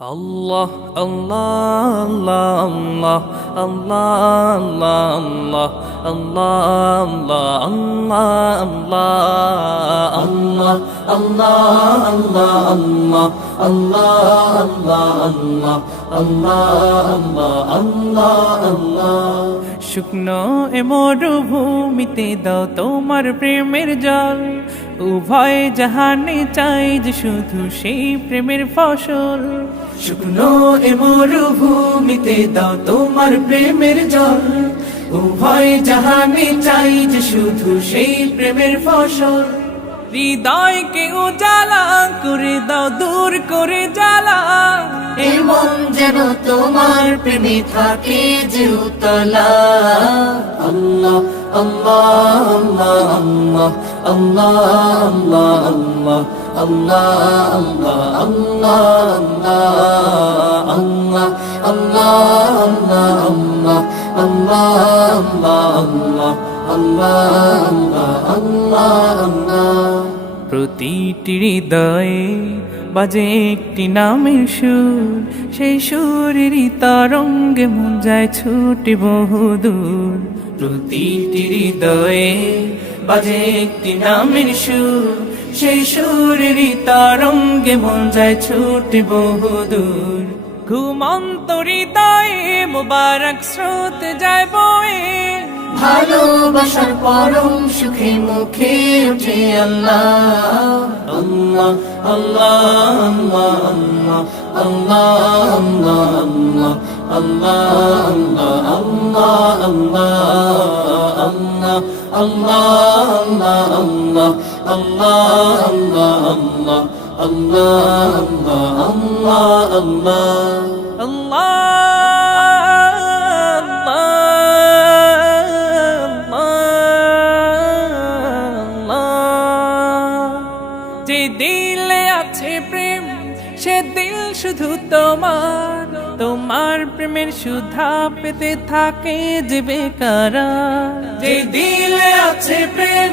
আল্লাহ আল্লাহ আল্লাহ আল্লাহ আল্লাহ আল্লাহ আল্লাহ আল্লাহ আল্লাহ আল্লাহ আল্লাহ আল্লাহ আল্লাহ আল্লাহ আল্লাহ শুকনো এ মরুভূমিতে দাও তোমার প্রেমের জল উভয় জাহানে চাই যে শুধু সেই প্রেমের ফসল শুকনো এ মরুভূমিতে দাও তোমার প্রেমের জল উভয় জাহানে চাই যে শুধু সেই প্রেমের ফসল হৃদয়কে উজালা করে দাও দূর করে জ্বালা এই মন যেন তোমার প্রেমে থাকে যে উতলা আল্লাহ আল্লাহ আল্লাহ আল্লাহ আল্লাহ আল্লাহ আল্লাহ আল্লাহ আল্লাহ আল্লাহ আল্লাহ আল্লাহ প্রতিটি হৃদয়ে বাজে একটি নামের সুর সেই সুরেরই তরঙ্গে মন যায় ছুটে বহুদূর প্রতিটি হৃদয়ে বাজে একটি নামের সুর সেই সুরেরই তরঙ্গে মন যায় ছুটে বহুদূর ঘুমন্ত হৃদয়ে মোবারক স্রোত যায় বয়ে ভালোবাসার পরম সুখে মুখে উঠে আল্লাহ আল্লাহ আল্লাহ আল্লাহ আল্লাহ আল্লাহ আল্লাহ যে দিলে আছে প্রেম সে দিল শুধু তোমার তোমার প্রেমের সুধা পেতে থাকে যে বেকারার যে দিলে আছে প্রেম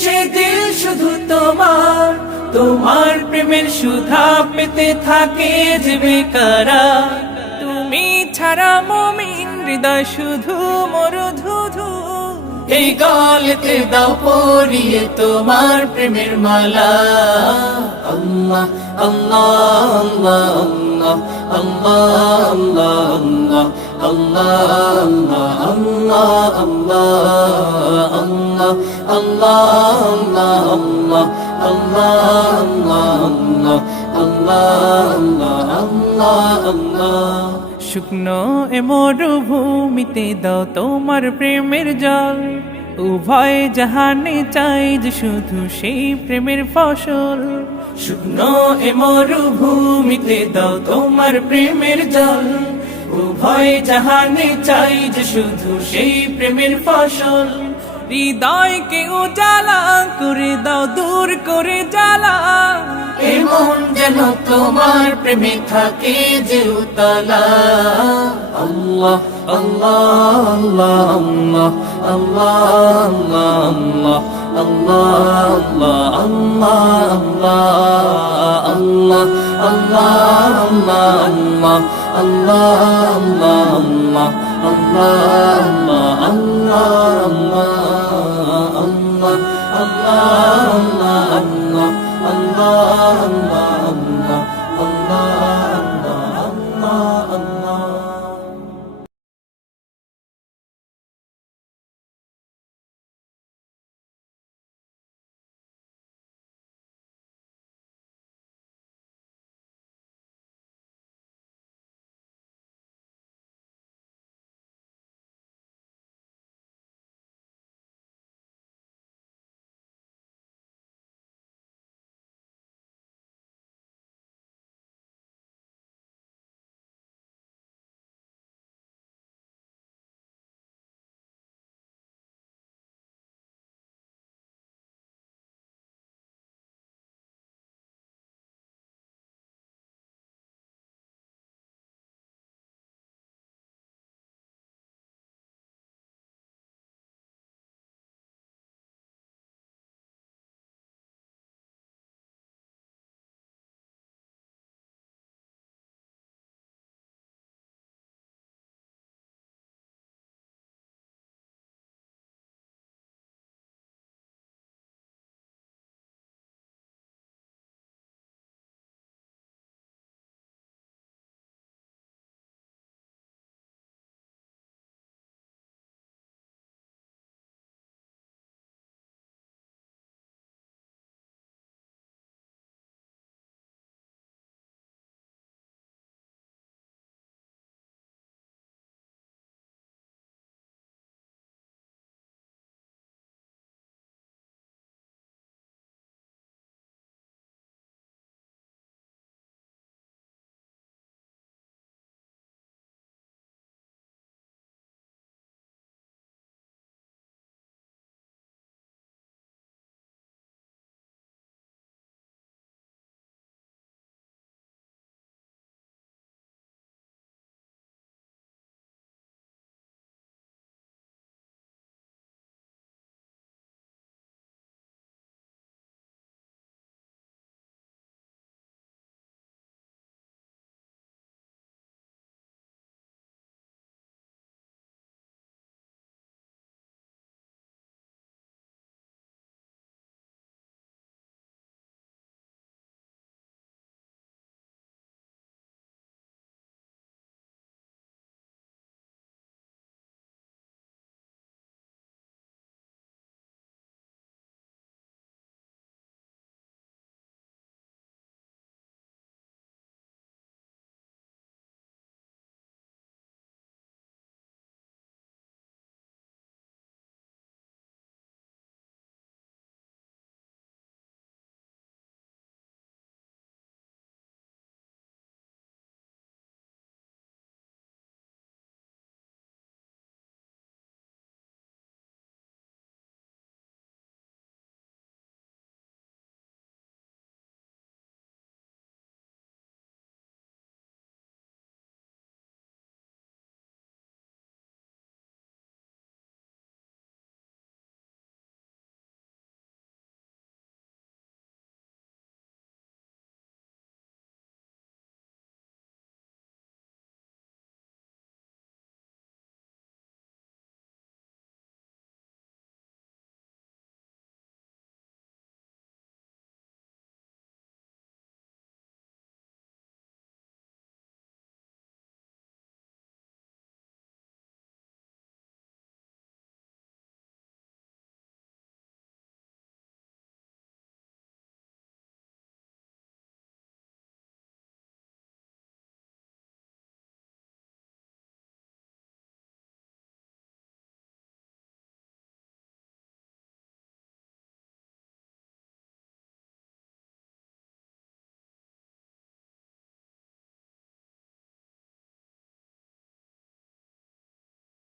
সে দিল শুধু তোমার তোমার প্রেমের সুধা পেতে থাকে যে বেকারার তুমি ছাড়া মুমিন হৃদয় শুধু মরুধুধু এই গলেতে দাও পরিয়ে তোমার প্রেমের মালা আল্লাহ আল্লাহ আল্লাহ আল্লাহ আল্লাহ আল্লাহ আল্লাহ আল্লাহ শুকনো এ মরুভূমিতে দাও তোমার প্রেমের জল উভয় জাহানে চাই যে শুধু সেই প্রেমের ফসল শুকনো এ মরুভূমিতে দাও তোমার প্রেমের জল উভয় জাহানে চাই যে শুধু সেই প্রেমের ফসল হৃদয়কে উজালা করে দাও দূর করে জ্বালা এমন যেন তোমার প্রেমে থাকে যে উতলা আল্লাহ আল্লাহ আল্লাহ আল্লাহ আল্লাহ আল্লাহ